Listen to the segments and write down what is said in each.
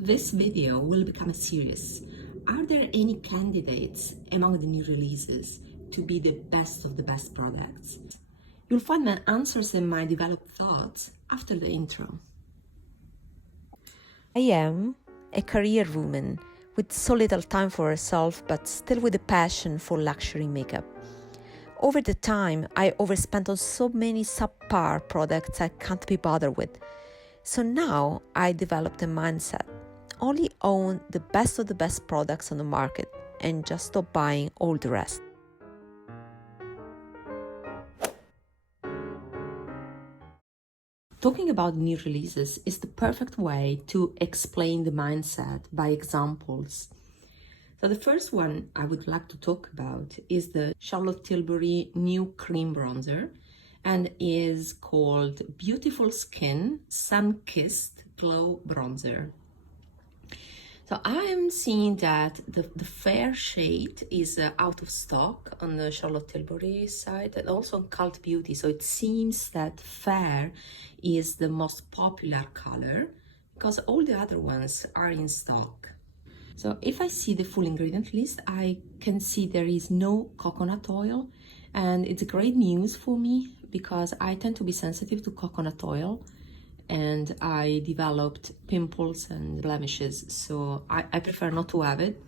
This video will become a series. Are there any candidates among the new releases to be the best of the best products? You'll find my answers and my developed thoughts after the intro. I am a career woman with so little time for herself, but still with a passion for luxury makeup. Over the time, I overspent on so many subpar products I can't be bothered with. So now I developed a mindset. Only own the best of the best products on the market and just stop buying all the rest. Talking about new releases is the perfect way to explain the mindset by examples. So the first one I would like to talk about is the Charlotte Tilbury new cream bronzer, and is called Beautiful Skin Sun-Kissed Glow Bronzer. So I am seeing that the fair shade is out of stock on the Charlotte Tilbury site and also on Cult Beauty. So it seems that fair is the most popular color because all the other ones are in stock. So if I see the full ingredient list, I can see there is no coconut oil, and it's great news for me because I tend to be sensitive to coconut oil and I developed pimples and blemishes, so I prefer not to have it.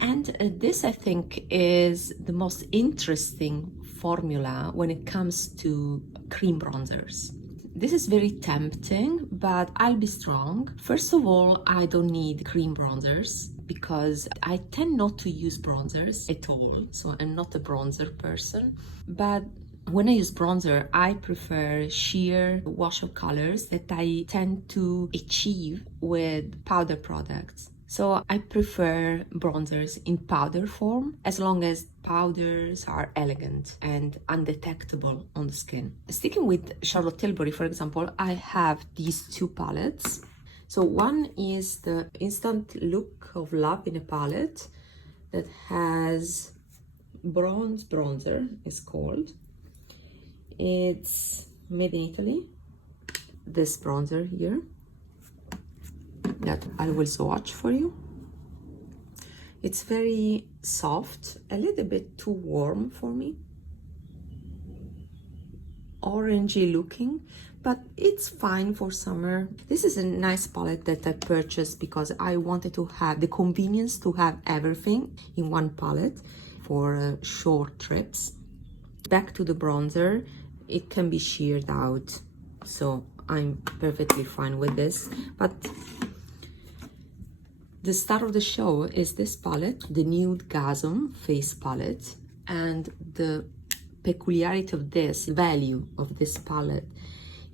And this, I think, is the most interesting formula when it comes to cream bronzers. This is very tempting, but I'll be strong. First of all, I don't need cream bronzers because I tend not to use bronzers at all, so I'm not a bronzer person. But when I use bronzer, I prefer sheer wash of colors that I tend to achieve with powder products. So I prefer bronzers in powder form as long as powders are elegant and undetectable on the skin. Sticking with Charlotte Tilbury, for example, I have these two palettes. So one is the Instant Look of Love in a palette that has bronze bronzer, is called. It's made in Italy. This bronzer here that I will swatch for you. It's very soft, a little bit too warm for me. Orangey looking, but it's fine for summer. This is a nice palette that I purchased because I wanted to have the convenience to have everything in one palette for short trips. Back to the bronzer, it can be sheared out, so I'm perfectly fine with this. But the star of the show is this palette, the Nude Gasm Face Palette, and the peculiarity of this, value of this palette,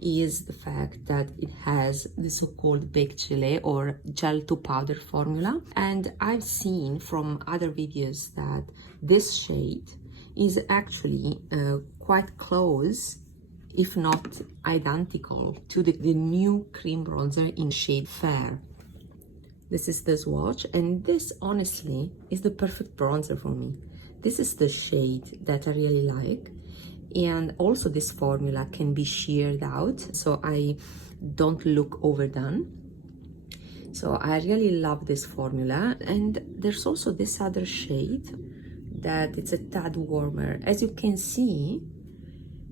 is the fact that it has the so-called baked gelée or gel to powder formula. And I've seen from other videos that this shade is actually quite close, if not identical, to the new cream bronzer in shade Fair. This is the swatch, and this honestly is the perfect bronzer for me. This is the shade that I really like, and also this formula can be sheared out, so I don't look overdone. So I really love this formula. And there's also this other shade that it's a tad warmer. As you can see,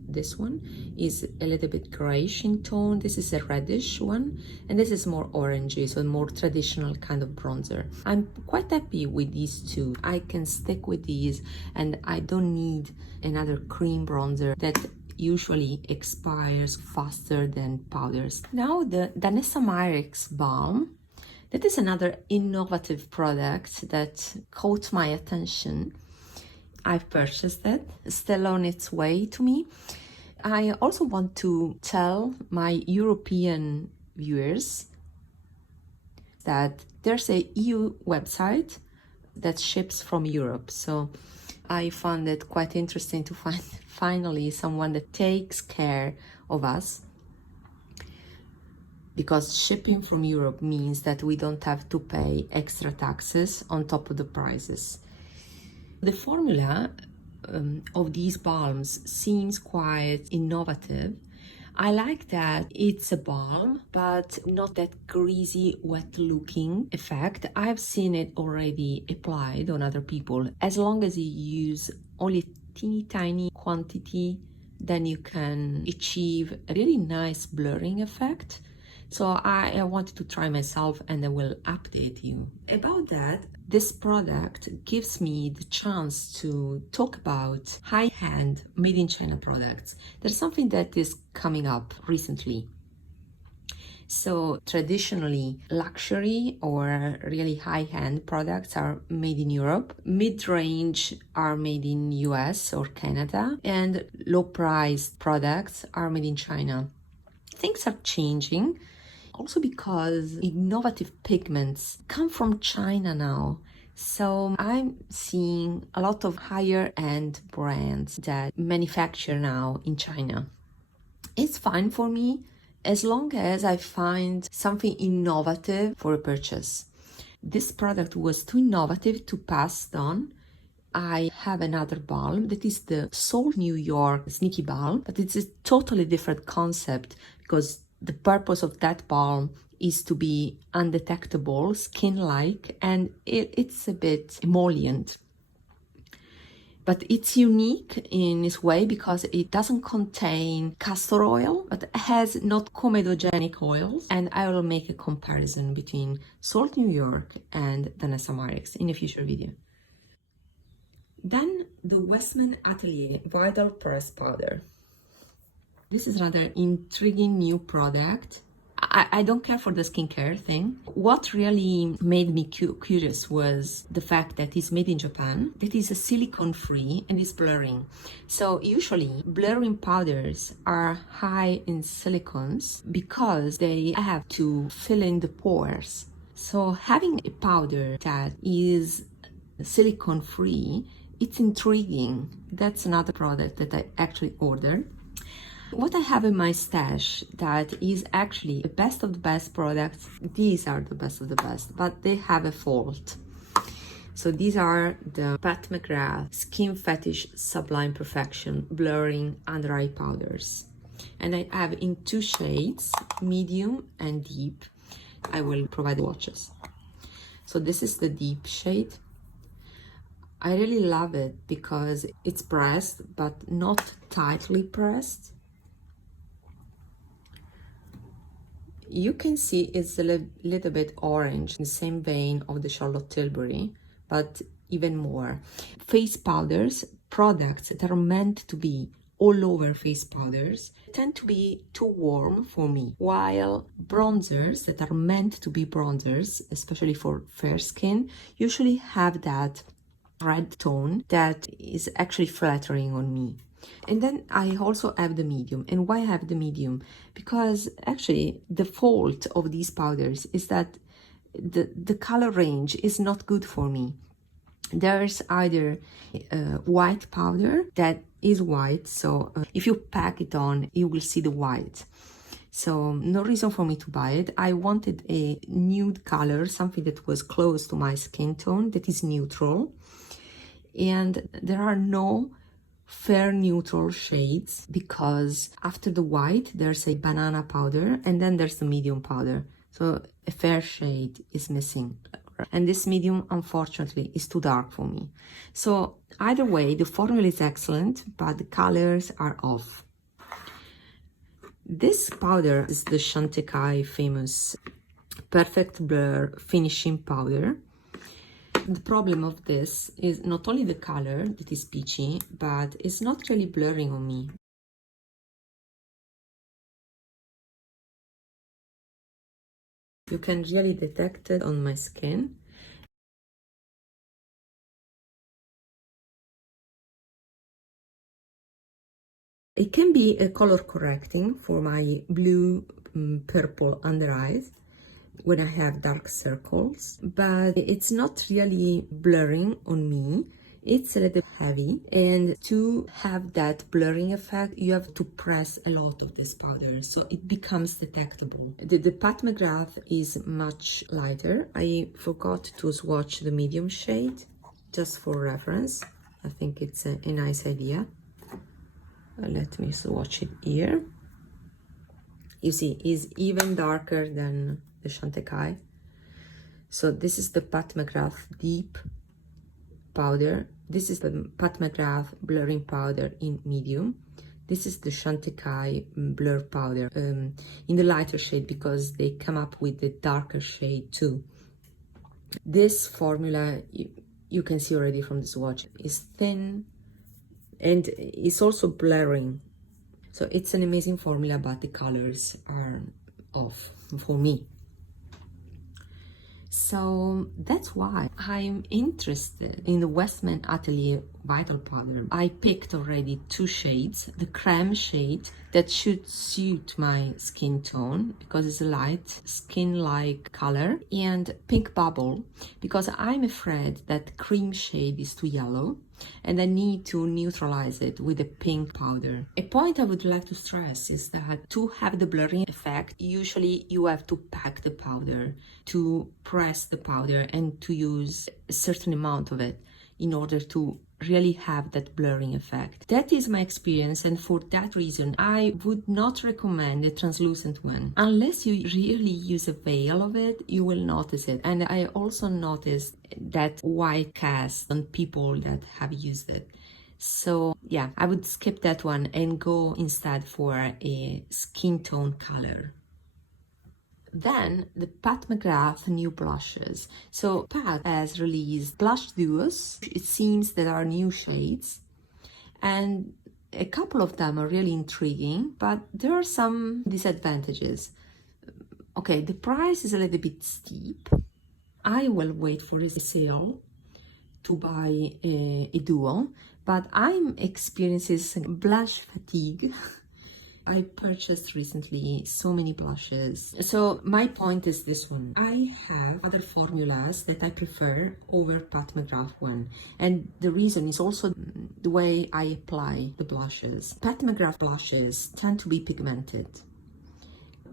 this one is a little bit grayish in tone. This is a reddish one, and this is more orangey, so more traditional kind of bronzer. I'm quite happy with these two. I can stick with these, and I don't need another cream bronzer that usually expires faster than powders. Now the DANESSA MYRICKS Balm. That is another innovative product that caught my attention. I've purchased it, still on its way to me. I also want to tell my European viewers that there's a EU website that ships from Europe. So I found it quite interesting to find finally someone that takes care of us, because shipping from Europe means that we don't have to pay extra taxes on top of the prices. The formula of these balms seems quite innovative. I like that it's a balm, but not that greasy, wet looking effect. I've seen it already applied on other people. As long as you use only teeny tiny quantity, then you can achieve a really nice blurring effect. So I wanted to try myself, and I will update you about that. This product gives me the chance to talk about high-end made in China products. There's something that is coming up recently. So traditionally, luxury or really high-end products are made in Europe. Mid-range are made in US or Canada, and low-priced products are made in China. Things are changing, also because innovative pigments come from China now. So I'm seeing a lot of higher end brands that manufacture now in China. It's fine for me as long as I find something innovative for a purchase. This product was too innovative to pass on. I have another balm that is the Seoul New York Sneaky Balm, but it's a totally different concept because the purpose of that balm is to be undetectable, skin-like, and it's a bit emollient. But it's unique in its way because it doesn't contain castor oil, but has not comedogenic oils. And I will make a comparison between Salt New York and DANESSA MYRICKS in a future video. Then the WESTMAN Atelier Vital Press Powder. This is another intriguing new product. I don't care for the skincare thing. What really made me curious was the fact that it's made in Japan, that is silicone-free and is blurring. So usually blurring powders are high in silicones because they have to fill in the pores. So having a powder that is silicone-free, it's intriguing. That's another product that I actually ordered. What I have in my stash that is actually the best of the best products, these are the best of the best, but they have a fault. So these are the Pat McGrath Skin Fetish Sublime Perfection Blurring Under Eye Powders. And I have in two shades, medium and deep. I will provide swatches. So this is the deep shade. I really love it because it's pressed, but not tightly pressed. You can see it's a little bit orange, in the same vein of the Charlotte Tilbury, but even more. Face powders, products that are meant to be all over face powders, tend to be too warm for me, while bronzers that are meant to be bronzers, especially for fair skin, usually have that red tone that is actually flattering on me. And then I also have the medium. And why I have the medium? Because actually the fault of these powders is that the color range is not good for me. There's either white powder that is white, so if you pack it on, you will see the white. So no reason for me to buy it. I wanted a nude color, something that was close to my skin tone, that is neutral. And there are no fair neutral shades because after the white there's a banana powder and then there's the medium powder, so a fair shade is missing, and this medium unfortunately is too dark for me. So either way the formula is excellent, but the colors are off. This powder is the Chantecaille famous Perfect Blur Finishing Powder. The problem of this is not only the color that is peachy, but it's not really blurring on me. You can really detect it on my skin. It can be a color correcting for my blue, purple under eyes when I have dark circles, but it's not really blurring on me. It's a little heavy, and to have that blurring effect you have to press a lot of this powder so it becomes detectable. The Pat McGrath is much lighter. I forgot to swatch the medium shade just for reference. I think it's a nice idea. Let me swatch it here. You see, is even darker than the Chantecaille. So this is the Pat McGrath Deep Powder. This is the Pat McGrath Blurring Powder in medium. This is the Chantecaille Blur Powder in the lighter shade, because they come up with the darker shade too. This formula, you can see already from the swatch, is thin and it's also blurring. So it's an amazing formula, but the colors are off for me. So that's why I'm interested in the WESTMAN Atelier Vital Powder. I picked already 2 shades, the creme shade that should suit my skin tone because it's a light skin-like color, and pink bubble because I'm afraid that cream shade is too yellow and I need to neutralize it with a pink powder. A point I would like to stress is that to have the blurring effect, usually you have to pack the powder, to press the powder and to use a certain amount of it in order to really have that blurring effect. That is my experience, and for that reason I would not recommend a translucent one. Unless you really use a veil of it, you will notice it. And I also noticed that white cast on people that have used it. So yeah, I would skip that one and go instead for a skin tone color. Then the Pat McGrath new blushes. So Pat has released blush duos. It seems there are new shades, and a couple of them are really intriguing, but there are some disadvantages. Okay, the price is a little bit steep. I will wait for a sale to buy a duo, but I'm experiencing blush fatigue. I purchased recently so many blushes. So my point is this one. I have other formulas that I prefer over Pat McGrath one. And the reason is also the way I apply the blushes. Pat McGrath blushes tend to be pigmented.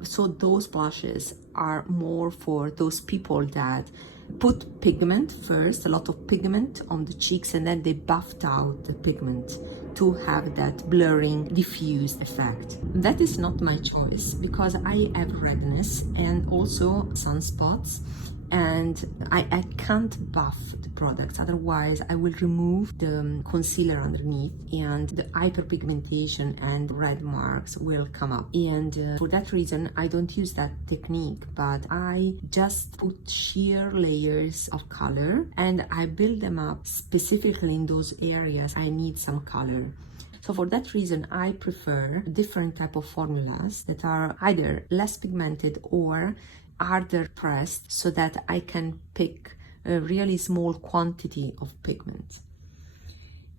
So those blushes are more for those people that put pigment first, a lot of pigment on the cheeks, and then they buffed out the pigment to have that blurring, diffused effect. That is not my choice because I have redness and also sunspots, and I can't buff the products, otherwise I will remove the concealer underneath and the hyperpigmentation and red marks will come up. And for that reason I don't use that technique, but I just put sheer layers of color and I build them up specifically in those areas I need some color. So for that reason, I prefer different type of formulas that are either less pigmented or harder pressed, so that I can pick a really small quantity of pigment.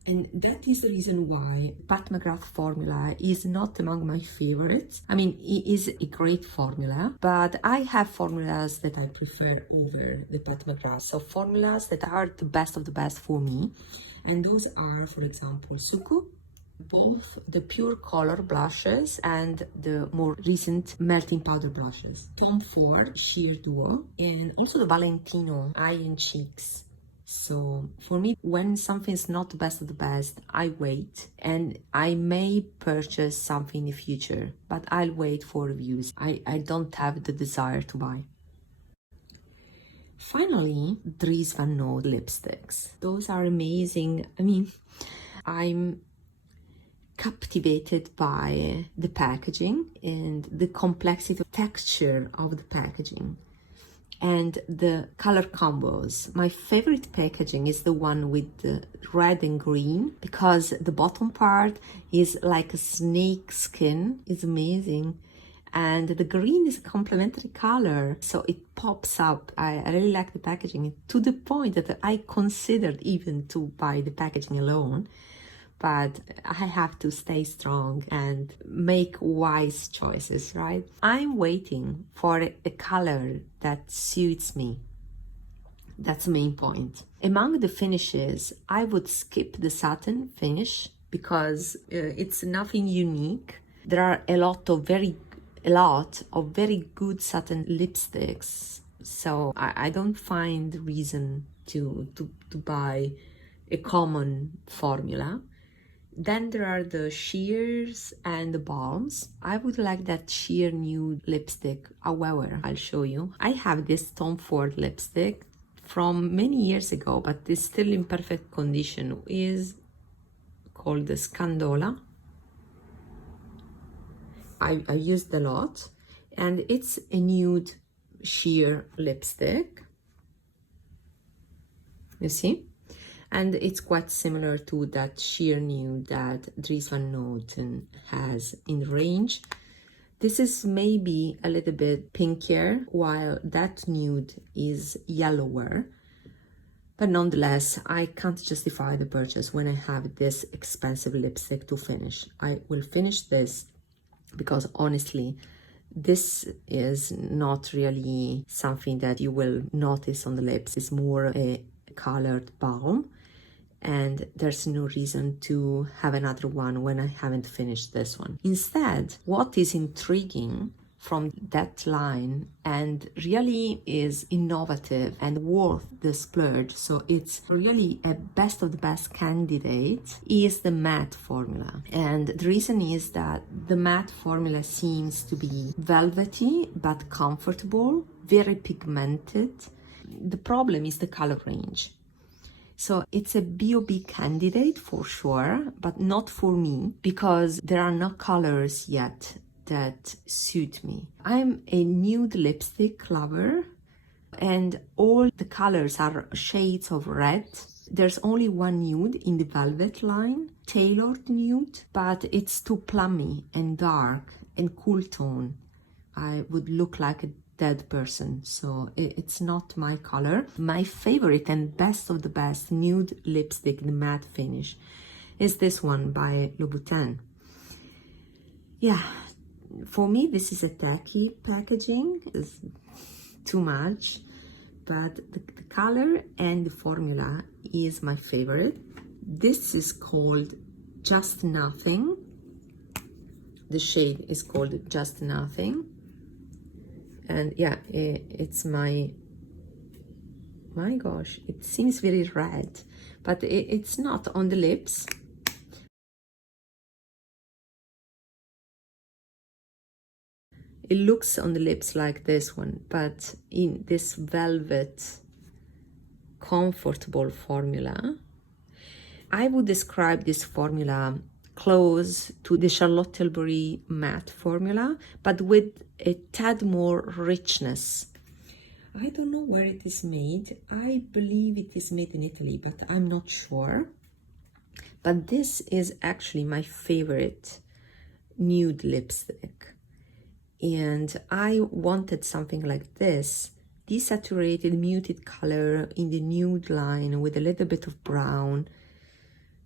And that is the reason why Pat McGrath formula is not among my favorites. I mean, it is a great formula, but I have formulas that I prefer over the Pat McGrath. So formulas that are the best of the best for me. And those are, for example, Suku, both the pure color blushes and the more recent melting powder blushes, Tom Ford sheer duo, and also the Valentino eye and cheeks. So for me, when something is not the best of the best, I wait, and I may purchase something in the future, but I'll wait for reviews. I don't have the desire to buy. Finally, DRIES Van Noot lipsticks. Those are amazing. I mean, I'm captivated by the packaging and the complexity of texture of the packaging and the color combos. My favorite packaging is the one with the red and green, because the bottom part is like a snake skin. It's amazing. And the green is a complementary color, so it pops up. I really like the packaging, to the point that I considered even to buy the packaging alone. But I have to stay strong and make wise choices, right? I'm waiting for a color that suits me. That's the main point. Among the finishes, I would skip the satin finish because it's nothing unique. There are a lot of very good satin lipsticks, so I don't find reason to buy a common formula. Then there are the sheers and the balms. I would like that sheer nude lipstick. However, I'll show you. I have this Tom Ford lipstick from many years ago, but it's still in perfect condition. Is called the Scandola. I used a lot, and it's a nude sheer lipstick. You see? And it's quite similar to that sheer nude that DRIES van Noten has in range. This is maybe a little bit pinkier, while that nude is yellower. But nonetheless, I can't justify the purchase when I have this expensive lipstick to finish. I will finish this because honestly, this is not really something that you will notice on the lips. It's more a colored balm, and there's no reason to have another one when I haven't finished this one. Instead, what is intriguing from that line and really is innovative and worth the splurge, so it's really a best of the best candidate, is the matte formula. And the reason is that the matte formula seems to be velvety but comfortable, very pigmented. The problem is the color range. So it's a BoB candidate for sure, but not for me because there are no colors yet that suit me. I'm a nude lipstick lover, and all the colors are shades of red. There's only one nude in the velvet line, tailored nude, but it's too plummy and dark and cool tone. I would look like a dead person, so it's not my color. My favorite and best of the best nude lipstick, the matte finish, is this one by Louboutin. Yeah, for me this is a tacky packaging, it's too much, but the color and the formula is my favorite. This is called Just Nothing. The shade is called Just Nothing. And yeah, it's my gosh, it seems very red, but it's not on the lips. It looks on the lips like this one, but in this velvet, comfortable formula. I would describe this formula close to the Charlotte Tilbury matte formula, but with a tad more richness. I don't know where it is made. I believe it is made in Italy, but I'm not sure. But this is actually my favorite nude lipstick. And I wanted something like this, desaturated, muted color in the nude line with a little bit of brown.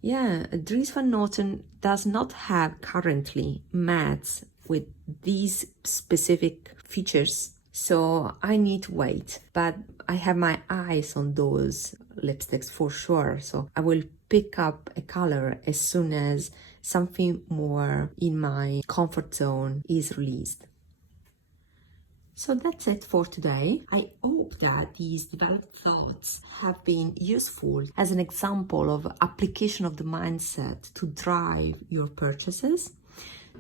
Yeah, DRIES van Noten does not have currently mattes with these specific features, so I need to wait. But I have my eyes on those lipsticks for sure, so I will pick up a color as soon as something more in my comfort zone is released. So that's it for today. I hope that these developed thoughts have been useful as an example of application of the mindset to drive your purchases.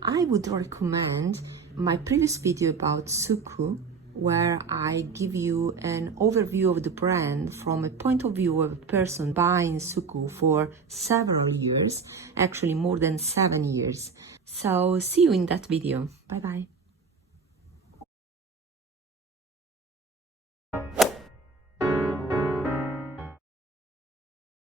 I would recommend my previous video about Suku, where I give you an overview of the brand from a point of view of a person buying Suku for several years, actually more than 7 years. So see you in that video. Bye bye.